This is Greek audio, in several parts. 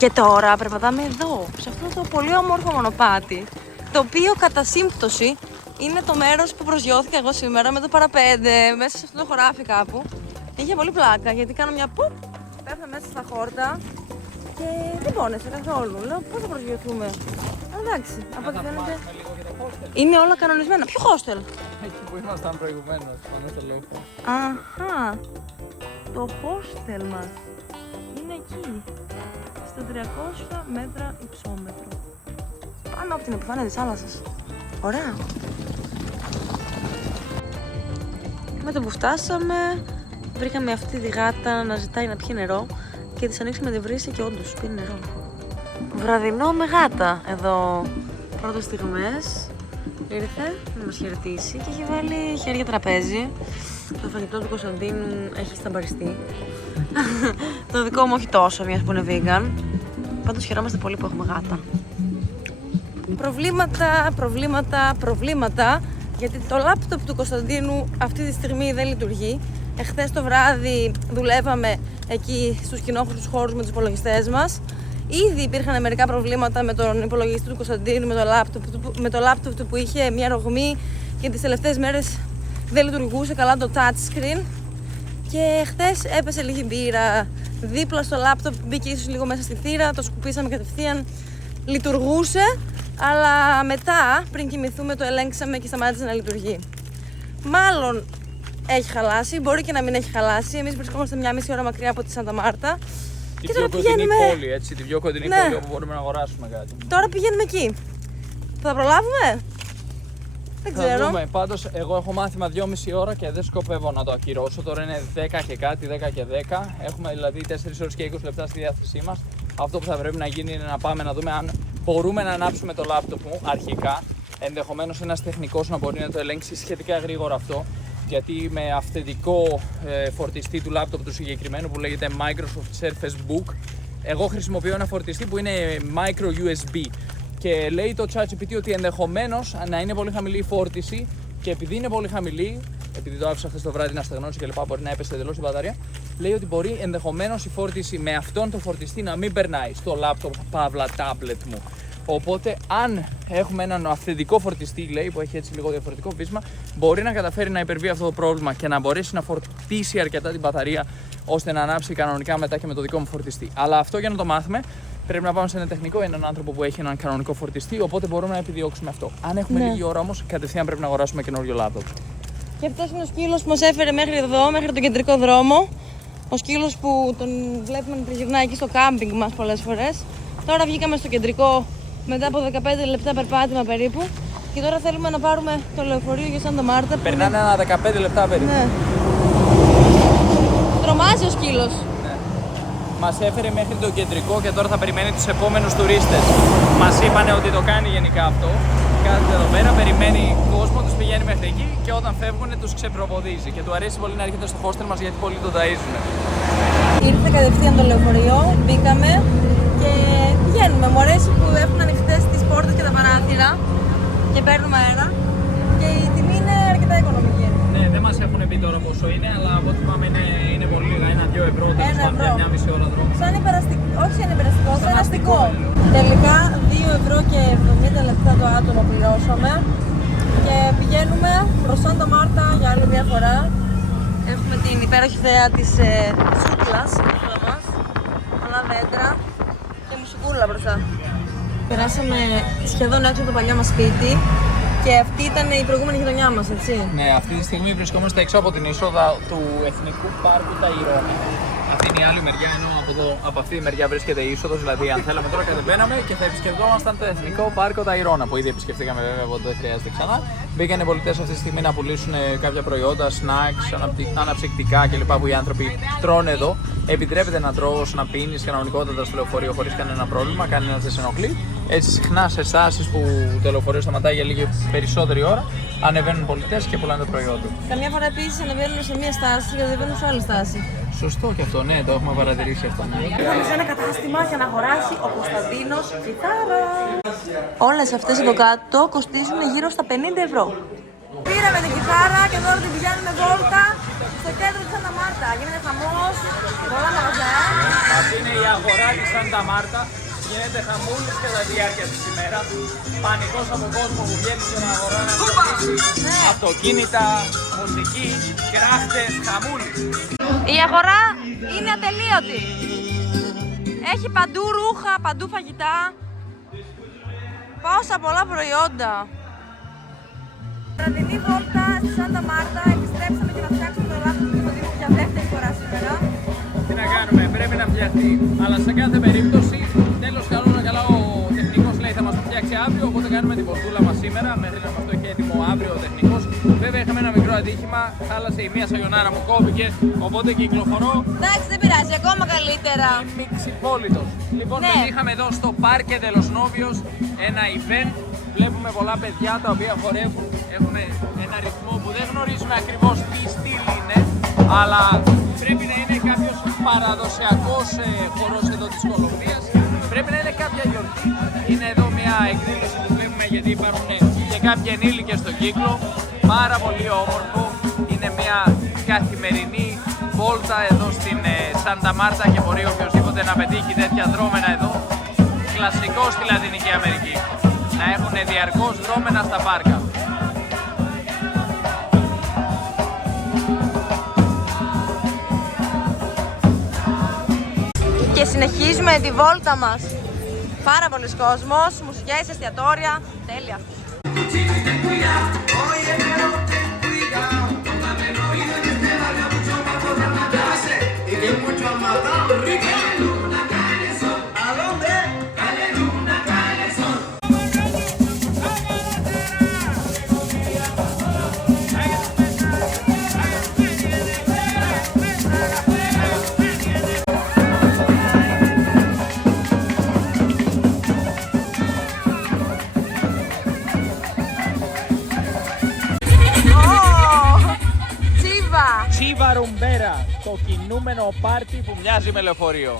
Και τώρα περπατάμε εδώ, σε αυτό το πολύ όμορφο μονοπάτι, το οποίο κατά σύμπτωση είναι το μέρος που προσγειώθηκα εγώ σήμερα με το παραπέντε, μέσα σε αυτό το χωράφι κάπου. Είχε πολύ πλάκα γιατί κάνω μια πουπ, πέφτω μέσα στα χόρτα και δεν πόνεσε καθόλου. Λέω πώς θα προσγειωθούμε. Εντάξει, από ό,τι φαίνεται είναι όλα κανονισμένα. Ποιο hostel? Εκεί που ήμασταν προηγουμένως, στο Λόφο. Αχα, το hostel μας είναι εκεί, στα 300 μέτρα υψόμετρο, πάνω από την επιφάνεια της θάλασσας. Ωραία. Με το που φτάσαμε, βρήκαμε αυτή τη γάτα να ζητάει να πιει νερό και της ανοίξαμε τη βρύση και όντως πίνει νερό. Βραδινό με γάτα εδώ. Πρώτες στιγμές ήρθε να μας χαιρετήσει και έχει βάλει χέρια τραπέζι. Το φαγητό του Κωνσταντίνου έχει σταμπαριστεί. Το δικό μου όχι τόσο, μιας που είναι vegan. Πάντως χαιρόμαστε πολύ που έχουμε γάτα. Προβλήματα, γιατί το λάπτοπ του Κωνσταντίνου αυτή τη στιγμή δεν λειτουργεί. Εχθές το βράδυ δουλεύαμε εκεί στους κοινόχρηστους χώρους με τους υπολογιστές μας. Ήδη υπήρχαν μερικά προβλήματα με τον υπολογιστή του Κωνσταντίνου, με το λάπτοπ του που είχε μια ρογμή και τις τελευταίες μέρες δεν λειτουργούσε καλά το touchscreen. Και χθες έπεσε λίγη μπύρα δίπλα στο λάπτοπ, μπήκε ίσως λίγο μέσα στη θύρα, το σκουπίσαμε κατευθείαν, λειτουργούσε, αλλά μετά πριν κοιμηθούμε το ελέγξαμε και σταμάτησε να λειτουργεί. Μάλλον έχει χαλάσει, μπορεί και να μην έχει χαλάσει, εμείς βρισκόμαστε μια μισή ώρα μακριά από τη Σάντα Μάρτα. Τη πιο κοντινή πόλη, έτσι, τη πιο κοντινή πόλη όπου μπορούμε να αγοράσουμε κάτι. Τώρα πηγαίνουμε εκεί. Θα προλάβουμε? Δεν ξέρω. Θα δούμε. Πάντως, εγώ έχω μάθημα 2,5 ώρα και δεν σκοπεύω να το ακυρώσω. Τώρα είναι 10 και κάτι, 10 και 10. Έχουμε δηλαδή 4 ώρες και 20 λεπτά στη διάθεσή μας. Αυτό που θα πρέπει να γίνει είναι να πάμε να δούμε αν μπορούμε να ανάψουμε το λάπτοπ μου αρχικά. Ενδεχομένως ένας τεχνικός να μπορεί να το ελέγξει σχετικά γρήγορα αυτό. Γιατί με αυθεντικό φορτιστή του λάπτοπ του συγκεκριμένου που λέγεται Microsoft Surface Book, εγώ χρησιμοποιώ ένα φορτιστή που είναι micro USB. Και λέει το ChatGPT ότι ενδεχομένως να είναι πολύ χαμηλή η φόρτιση και επειδή είναι πολύ χαμηλή, επειδή το άφησα χθες το βράδυ να στεγνώσει και λοιπά, μπορεί να έπεσε εντελώς η μπαταρία, λέει ότι μπορεί ενδεχομένως η φόρτιση με αυτόν τον φορτιστή να μην περνάει στο laptop παύλα tablet μου. Οπότε, αν έχουμε έναν αυθεντικό φορτιστή, λέει, που έχει έτσι λίγο διαφορετικό βίσμα, μπορεί να καταφέρει να υπερβεί αυτό το πρόβλημα και να μπορέσει να φορτίσει αρκετά την μπαταρία ώστε να ανάψει κανονικά μετά και με το δικό μου φορτιστή. Αλλά αυτό για να το μάθουμε, πρέπει να πάμε σε ένα τεχνικό, έναν άνθρωπο που έχει έναν κανονικό φορτιστή. Οπότε μπορούμε να επιδιώξουμε αυτό. Αν έχουμε λίγη ώρα όμως, κατευθείαν πρέπει να αγοράσουμε καινούριο λάπτοπ. Και αυτός είναι ο σκύλος που μας έφερε μέχρι εδώ, μέχρι τον κεντρικό δρόμο. Ο σκύλος που τον βλέπουμε να τριγυρνάει εκεί στο κάμπινγκ μας πολλές φορές. Τώρα βγήκαμε στο κεντρικό μετά από 15 λεπτά περπάτημα περίπου. Και τώρα θέλουμε να πάρουμε το λεωφορείο για Σάντα Μάρτα. Περνάνε ένα 15 λεπτά περίπου. Ναι. Τρομάζει ο σκύλος. Ναι. Μας έφερε μέχρι το κεντρικό και τώρα θα περιμένει τους επόμενους τουρίστες. Μας είπανε ότι το κάνει γενικά αυτό. Κάθεται εδώ πέρα, περιμένει κόσμο, τους πηγαίνει μέχρι εκεί και όταν φεύγουν τους ξεπροποδίζει. Και του αρέσει πολύ να έρχεται στο hostel μας γιατί πολλοί τον ταΐζουν. Ήρθε κατευθείαν το λεωφορείο, μπήκαμε και πηγαίνουμε. Μου αρέσει που έχουν ανοιχτές τις πόρτες και τα παράθυρα και παίρνουμε αέρα και η τιμή είναι αρκετά οικονομική. Ναι, δεν μας έχουν πει τώρα πόσο είναι, αλλά από ό,τι θυμάμαι είναι πολύ λίγα, 1-2 ευρώ, τέλος πάντων, μια μισή ώρα δρόμο. Σαν υπεραστικό, όχι σαν υπεραστικό, σαν αστικό. Τελικά 2 ευρώ και 70 λεπτά το άτομο πληρώσαμε και πηγαίνουμε προς Σάντα Μάρτα για άλλη μια φορά. Έχουμε την υπέροχη θέα της Σούκλας δίπλα μας, πολλά δέντρα και μουσικούλα μπροστά. Περάσαμε σχεδόν έξω από το παλιό μας σπίτι και αυτή ήταν η προηγούμενη γειτονιά μας, έτσι. Ναι, αυτή τη στιγμή βρισκόμαστε έξω από την είσοδο του Εθνικού Πάρκου Ταϊρώνα. Αυτή είναι η άλλη μεριά, ενώ από αυτή τη μεριά βρίσκεται η είσοδος. Δηλαδή, αν θέλαμε τώρα κατεβαίναμε και θα επισκεφτόμασταν το Εθνικό Πάρκο Ταϊρώνα, που ήδη επισκεφτήκαμε βέβαια, οπότε δεν χρειάζεται ξανά. Μπήκαν οι πολιτές αυτή τη στιγμή να πουλήσουν κάποια προϊόντα, snacks, αναψυκτικά κλπ. Που οι άνθρωποι τρώνε εδώ. Επιτρέπεται να τρως, να πίνεις κανονικότατα στο λεωφορείο χωρίς κανένα πρόβλημα, κανένας δεν σε ενοχλεί. Έτσι, συχνά σε στάσεις που το λεωφορείο σταματάει για λίγη περισσότερη ώρα, ανεβαίνουν πολιτές και πουλάνε τα προϊόντα. Καμιά φορά επίσης ανεβαίνουν σε μία στάση και ανεβαίνουν σε άλλη στάση. Σωστό και αυτό, ναι, το έχουμε παρατηρήσει αυτό. Ήρθαμε σε ένα κατάστημα για να αγοράσει ο Κωνσταντίνος κιθάρα. Όλες αυτές εδώ κάτω κοστίζουν γύρω στα 50 ευρώ. Πήραμε την κιθάρα και τώρα την πηγαίνουμε βόλτα Στο κέντρο της Σάντα Μάρτα γίνεται χαμός, πολλά μαγαζιά. Αυτή είναι η αγορά της Σάντα Μάρτα. Γίνεται χαμούλης κατά τη διάρκεια της ημέρας. Πανικός από κόσμο που βγαίνει στην αγορά να κερδίσει αυτοκίνητα, μουσική, κράχτες, χαμούλης. Η αγορά είναι ατελείωτη. Έχει παντού ρούχα, παντού φαγητά. Πόσα πολλά προϊόντα. Βραδινή βόλτα στη Σάντα Μάρτα. Επιστρέψαμε και να φτιάξουμε το λάθος του Κωνσταντίνου για δεύτερη φορά σήμερα. Τι να κάνουμε, πρέπει να φτιαχτεί. Αλλά σε κάθε περίπτωση, τέλος καλό να καλά ο τεχνικός λέει θα μας το φτιάξει αύριο. Οπότε κάνουμε την πορτούλα μας σήμερα μέχρι να μας το έχει έτοιμο αύριο ο τεχνικός. Βέβαια είχαμε ένα μικρό ατύχημα, χάλασε η μία σαγιονάρα μου, κόβηκε. Οπότε κυκλοφορώ. Εντάξει, δεν πειράζει, ακόμα καλύτερα. Μιξιπόλιτος. Λοιπόν, είχαμε εδώ στο Πάρκε de los Novios ένα event. Βλέπουμε πολλά παιδιά τα οποία χορεύουν. Έχουμε ένα ρυθμό που δεν γνωρίζουμε ακριβώς τι στυλ είναι, αλλά πρέπει να είναι κάποιος παραδοσιακός χορός εδώ της Κολομβίας. Πρέπει να είναι κάποια γιορτή. Είναι εδώ μια εκδήλωση που βλέπουμε γιατί υπάρχουν και κάποιοι ενήλικες στον κύκλο. Πάρα πολύ όμορφο. Είναι μια καθημερινή βόλτα εδώ στην Σάντα Μάρτα και μπορεί οποιοδήποτε να πετύχει τέτοια δρόμενα εδώ. Κλασικό στη Λατινική Αμερική. Να έχουν διαρκώς δρόμενα στα πάρκα. Και συνεχίζουμε τη βόλτα μας. Πάρα πολλοί κόσμος, μουσικές, εστιατόρια, τέλεια. Τσίβα Ρουμπέρα, το κινούμενο πάρτι που μοιάζει με λεωφορείο.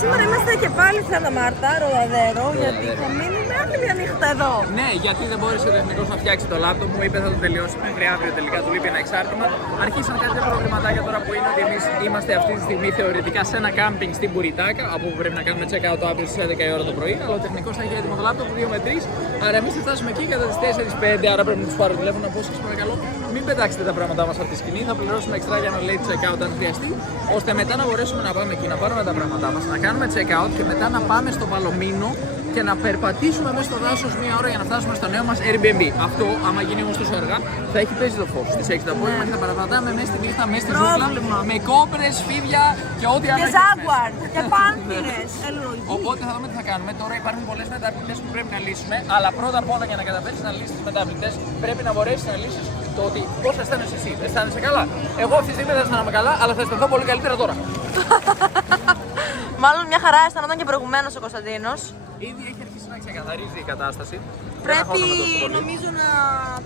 Σήμερα είμαστε και πάλι στη Σάντα Μάρτα, Ροδαδέρο, γιατί θα μείνουμε άλλη μια νύχτα εδώ. Ναι, γιατί δεν μπόρεσε ο τεχνικός να φτιάξει το λάπτοπ μου, είπε θα το τελειώσει μέχρι αύριο, τελικά του λείπει ένα εξάρτημα. Αρχίσαν κάποια προβληματάκια τώρα που είναι ότι εμείς είμαστε αυτή τη στιγμή θεωρητικά σε ένα κάμπινγκ στην Μπουριτάκα, από όπου πρέπει να κάνουμε check-out αύριο στις 11 η ώρα το πρωί, αλλά ο τεχνικός θα έχει έτοιμο το λάπτοπ 2 με 3, άρα εμείς θα φτάσουμε εκεί κατά τις 4-5, άρα πρέπει να τους πάρω τηλέφωνο, να πω σας παρακαλώ, μην πετάξετε τα πράγματά μας από τη σκηνή, θα πληρώσουμε εξτρά για ένα late check-out αν χρειαστεί, ώστε μετά να μπορέσουμε να πάμε εκεί, να πάρουμε τα πράγματά μας, να κάνουμε check-out και μετά να πάμε στο Παλομίνο και να περπατήσουμε μέσα στο δάσος μία ώρα για να φτάσουμε στο νέο μας Airbnb. Αυτό, άμα γίνει όμως τόσο αργά, θα έχει πέσει το φως. Στις 6 το απόγευμα και θα παραπατάμε μέσα στη νύχτα, μέσα στη ζούγκλα, με κόπρες, φίδια και ό,τι άλλο. Και ζάγκουαρ, και πάνθυρες. Οπότε θα δούμε τι θα κάνουμε. Τώρα υπάρχουν πολλές μεταβλητές που πρέπει να λύσουμε, αλλά πρώτα απ' όλα για να καταφέρεις να λύσεις τις μεταβλητές, πρέπει να μπορέσεις να λύσεις το ότι πώς αισθάνεσαι εσύ. Αισθάνεσαι καλά. Εγώ αυτή τη στιγμή δεν αισθάνομαι καλά, αλλά θα αισθανθώ πολύ καλύτερα τώρα. Μάλλον μια χαρά αισθανόταν και προηγουμένως ο Κωνσταντίνος. Ήδη έχει αρχίσει να ξεκαθαρίζει η κατάσταση. Πρέπει νομίζω να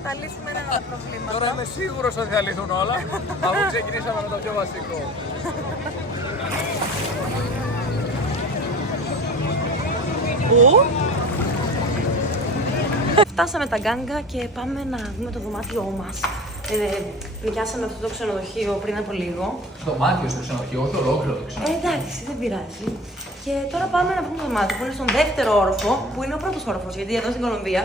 τα λύσουμε ένα τα προβλήματα. Τώρα είμαι σίγουρος ότι θα λυθούν όλα, αφού ξεκινήσαμε με το πιο βασικό. Φτάσαμε τα γκάγκα και πάμε να δούμε το δωμάτιό μας. Νοικιάσαμε αυτό το ξενοδοχείο πριν από λίγο. Δωμάτιο στο ξενοδοχείο, όχι ολόκληρο το ξενοδοχείο. Εντάξει, δεν πειράζει. Και τώρα πάμε να βρούμε το δωμάτιο που είναι στον δεύτερο όροφο, που είναι ο πρώτος όροφος. Γιατί εδώ στην Κολομβία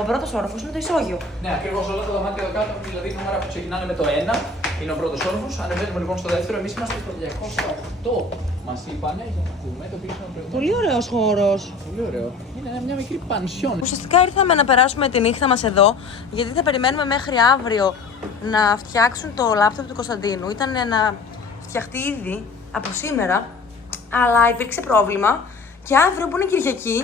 ο πρώτος όροφος είναι το ισόγειο. Ναι, ακριβώς όλα τα δωμάτια εδώ κάτω, δηλαδή η νούμερα που ξεκινάνε με το 1 είναι ο πρώτος όροφος. Ανεβαίνουμε λοιπόν στο δεύτερο, εμείς είμαστε στο 208. Μας είπανε για να δούμε το πίσω να Πολύ ωραίος χώρος. Πολύ ωραίο. Είναι μια μικρή πανσιόν. Ουσιαστικά ήρθαμε να περάσουμε τη νύχτα μας εδώ, γιατί θα περιμένουμε μέχρι αύριο να φτιάξουν το λάπτοπ του Κωνσταντίνου. Ήταν να φτιαχτεί ήδη από σήμερα, αλλά υπήρξε πρόβλημα και αύριο που είναι Κυριακή,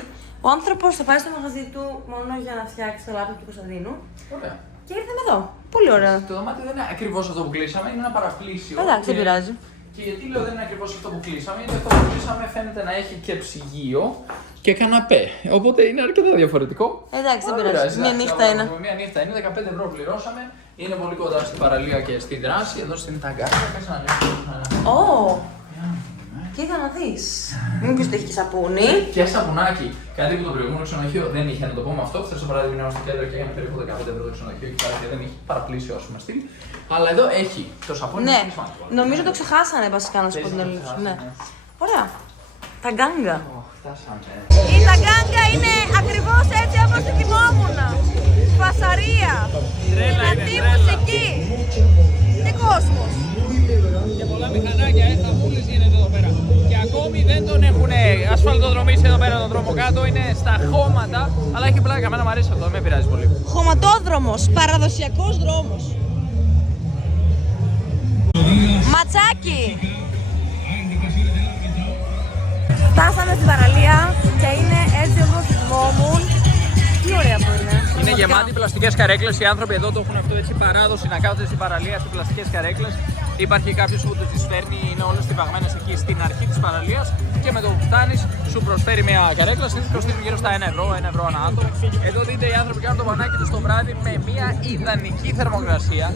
ο άνθρωπος θα πάει στο μαγαζί του μόνο για να φτιάξει το λάπτοπ του Κωνσταντίνου. Ωραία. Και ήρθαμε εδώ. Πολύ ωραία. Το δωμάτιο δεν είναι ακριβώς αυτό που κλείσαμε, είναι ένα παραπλήσιο. Εντάξει, δεν πειράζει. Και γιατί λέω δεν είναι ακριβώς αυτό που κλείσαμε, γιατί αυτό που κλείσαμε φαίνεται να έχει και ψυγείο και καναπέ. Οπότε είναι αρκετά διαφορετικό. Εντάξει, δεν πειράζει. Μια νύχτα είναι. Μια νύχτα είναι, 15 ευρώ πληρώσαμε. Είναι πολύ κοντά στην παραλία και στη δράση. Εδώ στην Ταγκάρια. Ω! Κοίτα να δεις. Μήπως το έχει και σαπούνι. Και σαπουνάκι. Κάτι που το προηγούμενο ξενοδοχείο δεν είχε, να το πούμε αυτό. Χθες το παράδειγμα ήμουν στο κέντρο και έκανε περίπου 15 ευρώ το ξενοδοχείο και πέρα και δεν είχε παραπλήσει όσο μας στείλει. Αλλά εδώ έχει το σαπούνι. Ναι, νομίζω το ξεχάσανε βασικά να σου πω την αλήθεια. Ναι. Ωραία. Τα γκάγκα. Η ταγκάγκα είναι ακριβώς έτσι όπως το κοιμόμουν. Φασαρία. Δυνατή μουσική. Και κόσμος. Και πολλά μηχανάκια, χαμούλης γίνεται εδώ πέρα. Και ακόμη δεν τον έχουν ασφαλτοδρομήσει εδώ πέρα τον δρόμο κάτω, είναι στα χώματα. Αλλά έχει πλάκα, εμένα μου αρέσει αυτό, δεν με πειράζει πολύ. Χωματόδρομος, παραδοσιακός δρόμος. Ματσάκι. Φτάσαμε στην παραλία και είναι έτσι όπως θυμόμουν. Τι ωραία που είναι. Είναι γεμάτοι πλαστικές καρέκλες. Οι άνθρωποι εδώ το έχουν αυτό έτσι παράδοση να κάθονται στην παραλία σε πλαστικές καρέκλες. Υπάρχει κάποιος που τις φέρνει, είναι όλες τυπαγμένες εκεί στην αρχή της παραλίας και με το που φτάνεις σου προσφέρει μια καρέκλα. Συνήθως κοστίζουν γύρω στα 1 ευρώ ανά άτομο. Εδώ δείτε οι άνθρωποι κάνουν το πανάκι τους το βράδυ με μια ιδανική θερμοκρασία.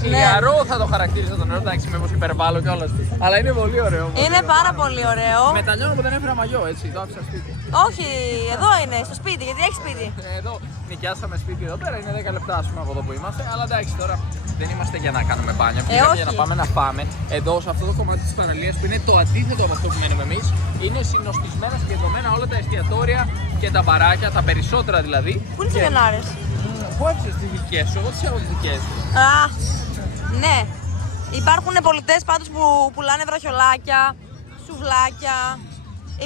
Χλιαρό θα το χαρακτήριζα το νερό, εντάξει, μήπως υπερβάλλω κιόλας. Αλλά είναι πολύ ωραίο. Είναι πάρα πολύ ωραίο. Μετανιώνω που δεν έφερα μαγιό, έτσι, το άφησα σπίτι. Όχι, εδώ είναι, στο σπίτι, γιατί έχει σπίτι. Εδώ νοικιάσαμε σπίτι εδώ πέρα, είναι 10 λεπτά ας πούμε, από εδώ που είμαστε. Αλλά εντάξει, τώρα δεν είμαστε για να κάνουμε μπάνια. Πήγαμε για να πάμε να φάμε. Εδώ, σε αυτό το κομμάτι της παραλίας που είναι το αντίθετο από αυτό που μένουμε εμείς, είναι συνοστισμένα, συγκεντρωμένα όλα τα εστιατόρια και τα μπαράκια, τα περισσότερα δηλαδή. Πού είναι οι Σαγιονάρες? Πού έφυγες τις δικές σου, εγώ τις έχω τις δικές σου. Α, ναι. Υπάρχουν πολιτές πάντως που πουλάνε βραχιολάκια, σουβλάκια.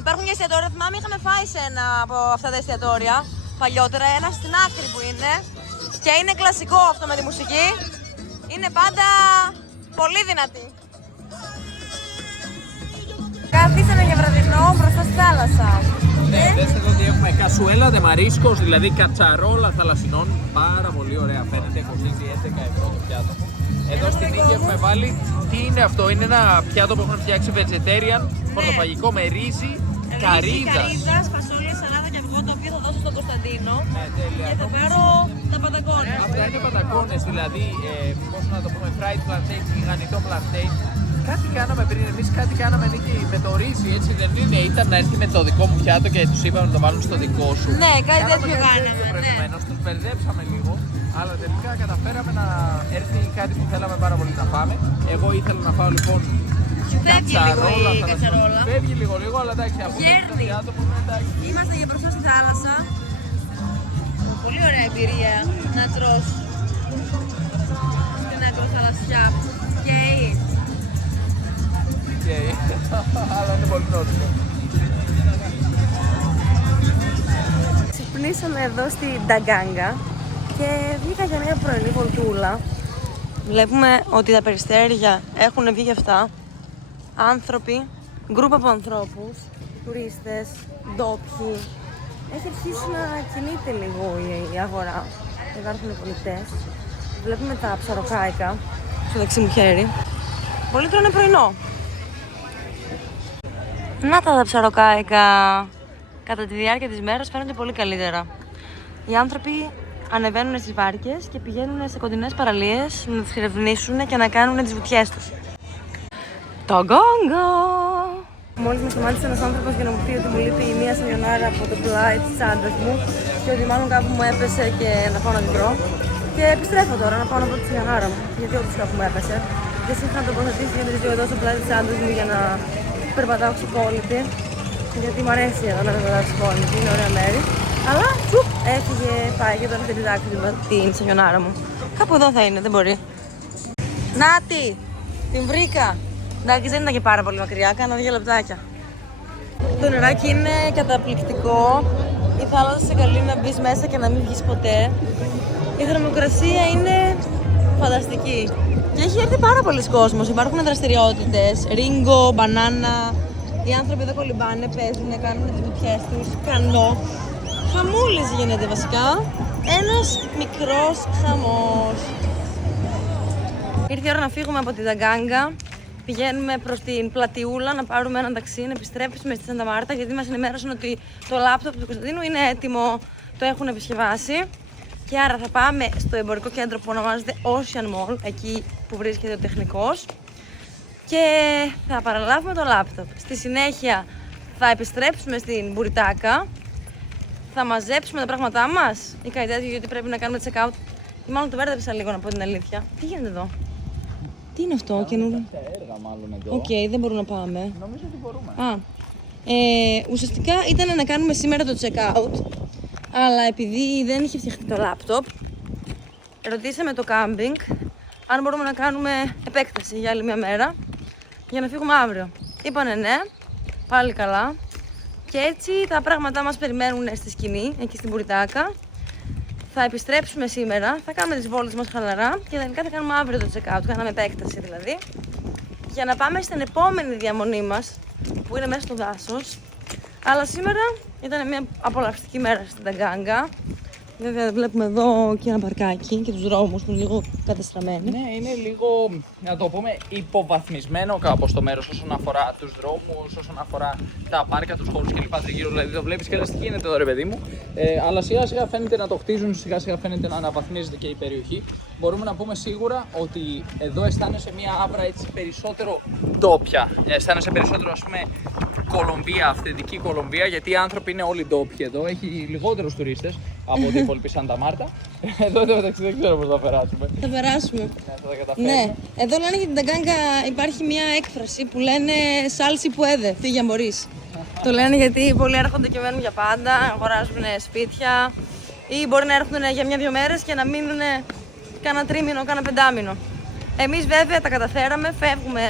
Υπάρχουν και εστιατόρια, θυμάμαι είχαμε φάει σε ένα από αυτά τα εστιατόρια παλιότερα, ένα στην άκρη που είναι. Και είναι κλασικό αυτό με τη μουσική. Είναι πάντα πολύ δυνατή. Καθίσαμε για βραδινό μπροστά στη θάλασσα. Ναι, δες εδώ ότι έχουμε κασουέλα de mariscos, δηλαδή κατσαρόλα θαλασσινών. Πάρα πολύ ωραία, φαίνεται, κοστίζει 11 ευρώ το πιάτο. Εδώ στην Νίκη έχουμε βάλει, τι είναι αυτό, είναι ένα πιάτο που έχουν φτιάξει vegetarian, πορτοφαγικό με ρύζι, καρύδας. Καρύδας, φασόλια, σαλάτα και αυγό, το οποίο θα δώσω στον Κωνσταντίνο. Ναι, τέλεια. Και θα πάρω τα πατακόνες. Αυτά είναι πατακόνες, δηλαδή, πώς να το πούμε, fried plantain, τηγανιτό plantain. Κάτι κάναμε πριν, εμείς κάτι κάναμε Νίκη με το ρύζι, έτσι δεν είναι, ήταν να έρθει με το δικό μου πιάτο και τους είπαμε να το βάλουν στο δικό σου. Ναι, κάτι τέτοιο κάναμε. Προηγουμένως, τους μπερδέψαμε λίγο, αλλά τελικά καταφέραμε να έρθει κάτι που θέλαμε πάρα πολύ να φάμε. Εγώ ήθελα να φάω λοιπόν κατσαρόλα, φεύγει λίγο, αλλά εντάξει, από το πιάτο που είναι εντάξει. Είμαστε για μπροστά στη θάλασσα. Πολύ ωραία εμπειρία να τρως στην ακροθαλασσιά. Αλλά είναι πολύ νότιο. Ξυπνήσαμε εδώ στη Νταγκάγκα και βγήκα για μια πρωινή βολτούλα. Βλέπουμε ότι τα περιστέρια έχουν βγει και αυτά. Άνθρωποι, γκρουπ από ανθρώπους, τουρίστες, ντόπιοι. Έχει αρχίσει να κινείται λίγο η αγορά. Υπάρχουν πολιτές. Βλέπουμε τα ψαροκάικα στο δεξί μου χέρι. Πολλοί τρώνε πρωινό. Να τα ψαροκάικα. Κατά τη διάρκεια της μέρας φαίνονται πολύ καλύτερα. Οι άνθρωποι ανεβαίνουν στις βάρκες και πηγαίνουν σε κοντινές παραλίες να τις ερευνήσουν και να κάνουν τις βουτιές τους. Το γκόγκα! Μόλις με σταμάτησε ένας άνθρωπος για να μου πει ότι μου λείπει μία σαγιονάρα από το πλάι της τσάντας μου και ότι μάλλον κάπου μου έπεσε και να πάω να την βρω. Και επιστρέφω τώρα να πάω να βρω τη σαγιονάρα μου, γιατί όντως κάπου μου έπεσε. Και είχα να τοποθετήσει για τις δύο εδώ στο πλάι της τσάντας μου για να περπατάω ξεκόλλητη. Γιατί μου αρέσει εδώ να περπατάω ξεκόλλητη, είναι ωραία μέρη. Αλλά τσουπ, έφυγε, πάει και τώρα θα την πετάξει την σαγιονάρα μου. Κάπου εδώ θα είναι, δεν μπορεί. Νάτι! Την βρήκα! Εντάξει, δεν ήταν και πάρα πολύ μακριά, κάνα 2 λεπτάκια. Το νεράκι είναι καταπληκτικό. Η θάλασσα σε καλεί να μπεις μέσα και να μην βγεις ποτέ. Η θερμοκρασία είναι φανταστική. Και έχει έρθει πάρα πολλοί κόσμος. Υπάρχουν δραστηριότητες, ρίγκο, μπανάνα. Οι άνθρωποι εδώ κολυμπάνε, παίζουν, κάνουν τις βουτιές τους. Κανό. Χαμούλης γίνεται βασικά. Ένας μικρός χαμός. Ήρθε η ώρα να φύγουμε από τη Νταγκάγκα. Πηγαίνουμε προς την Πλατιούλα να πάρουμε έναν ταξί, να επιστρέψουμε στη Σάντα Μάρτα, γιατί μας ενημέρωσαν ότι το λάπτοπ του Κωνσταντίνου είναι έτοιμο, το έχουν επισκευάσει. Και άρα θα πάμε στο εμπορικό κέντρο που ονομάζεται Ocean Mall, εκεί που βρίσκεται ο τεχνικός. και θα παραλάβουμε το λάπτοπ. Στη συνέχεια θα επιστρέψουμε στην Μπουριτάκα, θα μαζέψουμε τα πράγματά μας ή κάτι τέτοιο, γιατί πρέπει να κάνουμε check-out. Ή μάλλον το μπέρδεψα λίγο, να πω την αλήθεια. Τι γίνεται εδώ? Τι είναι αυτό, καινούριο? Έργα μάλλον εδώ. Οκ, δεν μπορούμε να πάμε. Νομίζω ότι μπορούμε. Ουσιαστικά ήταν να κάνουμε σήμερα το check-out, αλλά επειδή δεν είχε φτιαχτεί το λάπτοπ, ρωτήσαμε το κάμπινγκ αν μπορούμε να κάνουμε επέκταση για άλλη μια μέρα για να φύγουμε αύριο. Είπανε ναι, πάλι καλά. Και έτσι τα πράγματά μας περιμένουν στη σκηνή, εκεί στην Μπουριτάκα. Θα επιστρέψουμε σήμερα, θα κάνουμε τις βόλτες μας χαλαρά και τελικά θα κάνουμε αύριο το check-out, κάναμε επέκταση δηλαδή, για να πάμε στην επόμενη διαμονή μας, που είναι μέσα στο δάσος. Αλλά σήμερα ήταν μια απολαυστική μέρα στην Ταγκάγκα. Βέβαια βλέπουμε εδώ και ένα παρκάκι και τους δρόμους που είναι λίγο κατεστραμμένοι. Ναι, είναι λίγο, να το πούμε, υποβαθμισμένο κάπως το μέρος όσον αφορά τους δρόμους, όσον αφορά τα πάρκα, τους χώρους κλπ. Τριγύρω, δηλαδή το βλέπεις και λες τι γίνεται εδώ ρε παιδί μου. Αλλά σιγά σιγά φαίνεται να το χτίζουν, σιγά σιγά φαίνεται να αναβαθμίζεται και η περιοχή. Μπορούμε να πούμε σίγουρα ότι εδώ αισθάνεσαι μια άβρα έτσι περισσότερο ντόπια. Αισθάνεσαι περισσότερο, ας πούμε, Κολομβία, αυθεντική Κολομβία, γιατί οι άνθρωποι είναι όλοι ντόπιοι εδώ. Έχει λιγότερους τουρίστες από την υπόλοιπη Σάντα Μάρτα. Εδώ μεταξύ δεν ξέρω πώς θα περάσουμε. Θα περάσουμε. Ναι, θα τα καταφέρουμε. Ναι, εδώ λένε για την Ταγκάγκα υπάρχει μια έκφραση που λένε σάλση που έδε, φύγει αν μπορείς. Το λένε γιατί πολλοί έρχονται και μένουν για πάντα, αγοράζουν σπίτια ή μπορεί να έρθουν για μια-δυο μέρες και να μείνουν κάνα τρίμηνο, κάνα πεντάμηνο. Εμείς βέβαια τα καταφέραμε, φεύγουμε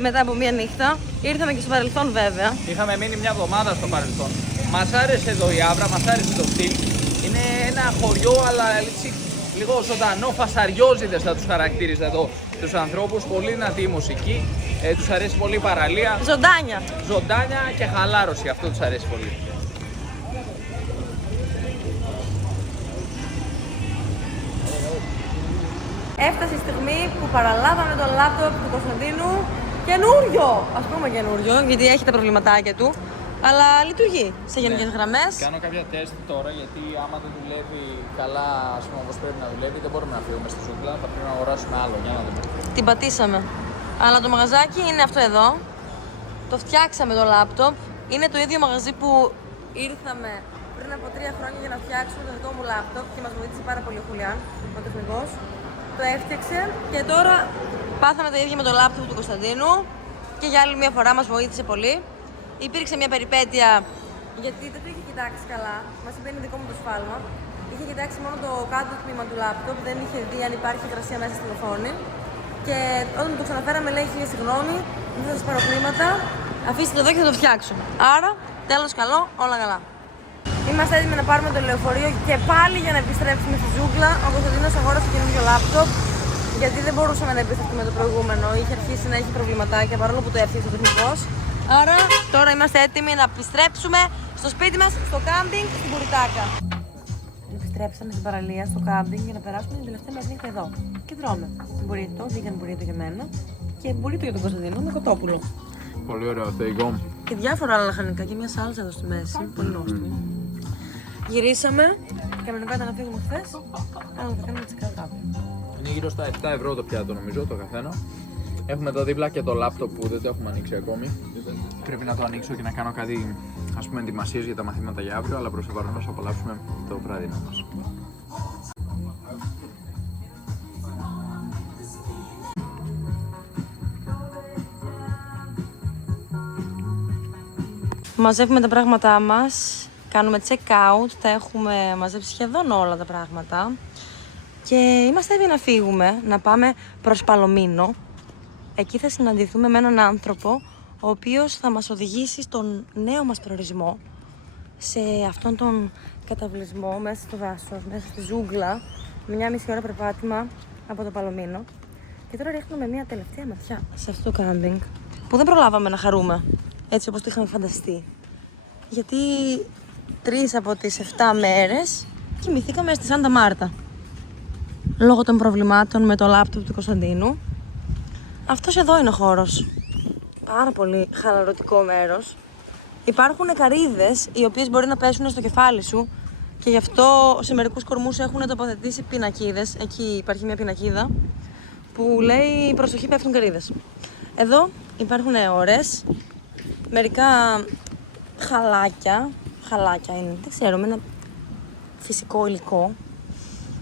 μετά από μια νύχτα. Ήρθαμε και στο παρελθόν βέβαια. Είχαμε μείνει μια εβδομάδα στο παρελθόν. Μας άρεσε εδώ η άβρα, μας άρεσε το στυλ. Είναι ένα χωριό, αλλά έτσι λίγο ζωντανό, φασαριόζιδες θα τους χαρακτήριζα εδώ τους ανθρώπους. Πολύ δυνατή η μουσική, τους αρέσει πολύ η παραλία. Ζωντάνια. Ζωντάνια και χαλάρωση, αυτό τους αρέσει πολύ. Έφτασε η στιγμή που παραλάβαμε το λάπτοπ του Κωνσταντίνου. Καινούριο! Ας πούμε καινούριο, γιατί έχει τα προβληματάκια του. Αλλά λειτουργεί σε γενικές γραμμές. Κάνω κάποια τεστ τώρα, γιατί άμα δεν δουλεύει καλά, ας πούμε, όπως πρέπει να δουλεύει, δεν μπορούμε να φύγουμε στη ζούγκλα. Θα πρέπει να αγοράσουμε άλλο. Για να δούμε. Την πατήσαμε. Αλλά το μαγαζάκι είναι αυτό εδώ. Το φτιάξαμε το λάπτοπ. Είναι το ίδιο μαγαζί που ήρθαμε πριν από 3 χρόνια για να φτιάξουμε το δικό μου λάπτοπ και μας βοήθησε πάρα πολύ ο Χουλιάν, ο τεχνικός. Το έφτιαξε και τώρα πάθαμε τα ίδια με το λάπτοπ του Κωνσταντίνου και για άλλη μια φορά μας βοήθησε πολύ. Υπήρξε μια περιπέτεια γιατί δεν το είχε κοιτάξει καλά, μας είπε είναι δικό μου το σφάλμα. Είχε κοιτάξει μόνο το κάτω τμήμα του λάπτοπ, δεν είχε δει αν υπάρχει υγρασία μέσα στην οθόνη. Και όταν το ξαναφέραμε λέει χίλια συγγνώμη, δεν θα σας πάρω χρήματα, αφήστε το εδώ και θα το φτιάξω. Άρα, τέλος καλό, όλα καλά. Είμαστε έτοιμοι να πάρουμε το λεωφορείο και πάλι για να επιστρέψουμε στη ζούγκλα. Ο Κωνσταντίνος αγόρασε καινούργιο λάπτοπ, γιατί δεν μπορούσαμε να επιστρέψουμε το προηγούμενο. Είχε αρχίσει να έχει προβληματάκια παρόλο που το έφτιαξε ο τεχνικός. Άρα τώρα είμαστε έτοιμοι να επιστρέψουμε στο σπίτι μας, στο κάμπινγκ, στην Μπουριτάκα. Επιστρέψαμε στην παραλία, στο κάμπινγκ, για να περάσουμε την τελευταία μας νύχτα εδώ. Και τρώμε μπουρίτο, vegan μπουρίτο για μένα και μπουρίτο για τον Κωνσταντίνο με κοτόπουλο. Πολύ ωραίο θεϊκό. Και διάφορα άλλα λαχανικά και μια σάλτσα εδώ στη μέση, πολύ νόστιμη. Γυρίσαμε, κανονικά ήταν να φύγουμε χθες, αλλά θα κάνουμε check-out αύριο. Είναι γύρω στα 7 ευρώ το πιάτο νομίζω, το καθένα. Έχουμε εδώ δίπλα και το λάπτοπ που δεν το έχουμε ανοίξει ακόμη. Πρέπει να το ανοίξω και να κάνω κάτι, ας πούμε, ετοιμασίες για τα μαθήματα για αύριο, αλλά προς το παρόν να απολαύσουμε το βράδυνο μας. Μαζεύουμε τα πράγματά μας, κάνουμε check-out, τα έχουμε μαζέψει σχεδόν όλα τα πράγματα και είμαστε έτοιμοι να φύγουμε, να πάμε προς Παλομίνο. Εκεί θα συναντηθούμε με έναν άνθρωπο ο οποίος θα μας οδηγήσει στον νέο μας προορισμό, σε αυτόν τον καταβλισμό μέσα στο δάσος, μέσα στη ζούγκλα, με 1,5 ώρα περπάτημα από το Παλομίνο. Και τώρα ρίχνουμε μια τελευταία ματιά σε αυτό το κάμπινγκ που δεν προλάβαμε να χαρούμε έτσι όπως το είχαμε φανταστεί. Γιατί 3 από τις 7 μέρες κοιμηθήκαμε στη Σάντα Μάρτα λόγω των προβλημάτων με το λάπτοπ του Κωνσταντίνου. Αυτός εδώ είναι ο χώρος. Πάρα πολύ χαλαρωτικό μέρος. Υπάρχουν καρύδες οι οποίες μπορεί να πέσουν στο κεφάλι σου και γι' αυτό σε μερικούς κορμούς έχουν τοποθετήσει πινακίδες. Εκεί υπάρχει μια πινακίδα που λέει προσοχή, πέφτουν καρύδες. Εδώ υπάρχουν ώρες, μερικά χαλάκια είναι, δεν ξέρω, με ένα φυσικό υλικό.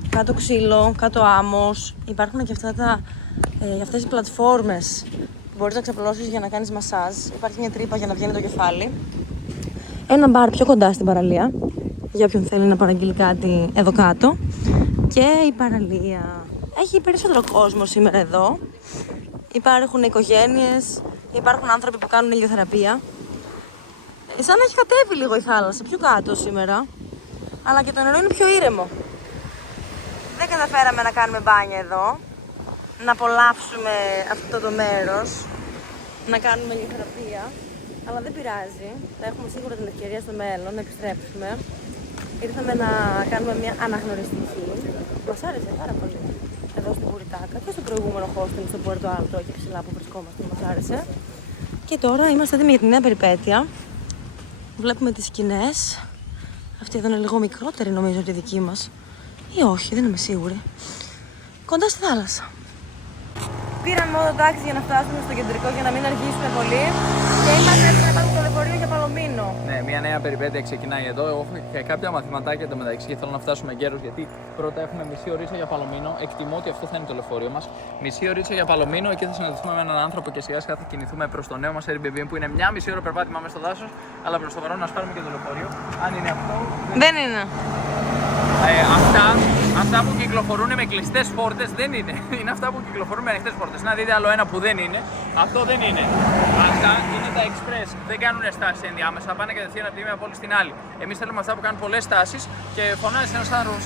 Κάτω ξύλο, κάτω άμμος, υπάρχουν και αυτές οι πλατφόρμες που μπορείς να ξαπλώσεις για να κάνεις μασάζ. Υπάρχει μια τρύπα για να βγαίνει το κεφάλι. Ένα μπαρ πιο κοντά στην παραλία, για όποιον θέλει να παραγγείλει κάτι εδώ κάτω. Και η παραλία έχει περισσότερο κόσμο σήμερα εδώ. Υπάρχουν οικογένειες, υπάρχουν άνθρωποι που κάνουν ηλιοθεραπεία. Σαν να έχει κατέβει λίγο η θάλασσα, πιο κάτω σήμερα. Αλλά και το νερό είναι πιο ήρεμο. Δεν καταφέραμε να κάνουμε μπάνια εδώ, να απολαύσουμε αυτό το μέρος, να κάνουμε ηλιοθεραπεία. Αλλά δεν πειράζει, θα έχουμε σίγουρα την ευκαιρία στο μέλλον να επιστρέψουμε. Ήρθαμε να κάνουμε μια αναγνωριστική. Μας άρεσε πάρα πολύ. Εδώ στην Μπουριτάκα και στο προηγούμενο hostel στο Puerto Alto, εκεί ψηλά που βρισκόμαστε, μας άρεσε. Και τώρα είμαστε έτοιμοι για τη νέα περιπέτεια. Βλέπουμε τις σκηνές. Αυτή εδώ είναι λίγο μικρότερη νομίζω από τη δική μας. Ή όχι, δεν είμαι σίγουρη. Κοντά στη θάλασσα. Πήραμε μόνο το τάξη για να φτάσουμε στο κεντρικό για να μην αργήσουμε πολύ. Και είμαστε έτοιμοι να πάρουμε το λεωφορείο για Παλωμίνο. Ναι, μια νέα περιπέτεια ξεκινάει εδώ. Εγώ έχω και κάποια μαθηματάκια εντωμεταξύ και θέλω να φτάσουμε γέρος. Γιατί πρώτα έχουμε μισή ωρίτσα για Παλωμίνο. Εκτιμώ ότι αυτό θα είναι το λεωφορείο μας. Μισή ωρίτσα για Παλωμίνο. Εκεί θα συναντηθούμε με έναν άνθρωπο και σιγά σιγά θα κινηθούμε προς το νέο μας Airbnb που είναι μια μισή ώρα περπάτημα μέσα στο δάσος. Αλλά προς το παρόν να πάρουμε και το λεωφορείο. Αν είναι αυτό. Δεν είναι. Αυτά που κυκλοφορούν με κλειστές πόρτες δεν είναι. Είναι αυτά που κυκλοφορούν με ανοιχτές πόρτες. Να δείτε άλλο ένα που δεν είναι. Αυτό δεν είναι. Αυτά είναι τα express. Δεν κάνουν στάσεις ενδιάμεσα. Πάνε κατευθείαν από τη μία πόλη στην άλλη. Εμείς θέλουμε αυτά που κάνουν πολλές στάσεις και φωνάζεις ένας άνθρωπος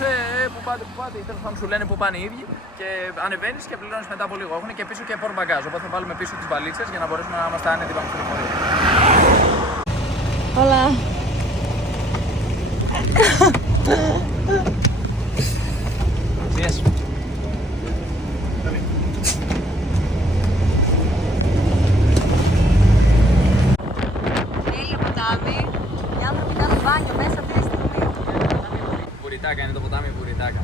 που πάτε, που πάτε. Ή τέλος πάντων σου λένε που πάνε οι ίδιοι και ανεβαίνεις και πληρώνεις μετά από λίγο. Έχουν και πίσω και port bagage. Οπότε θα βάλουμε πίσω τις βαλίτσες για να μπορέσουμε να είμαστε άνετοι πάνω στο λεωφορείο. Hola. Yes. Τέλειο ποτάμι. Οι άνθρωποι κάνουν μπάνιο μέσα αυτή τη στιγμή. Μπουριτάκα είναι το ποτάμι Μπουριτάκα.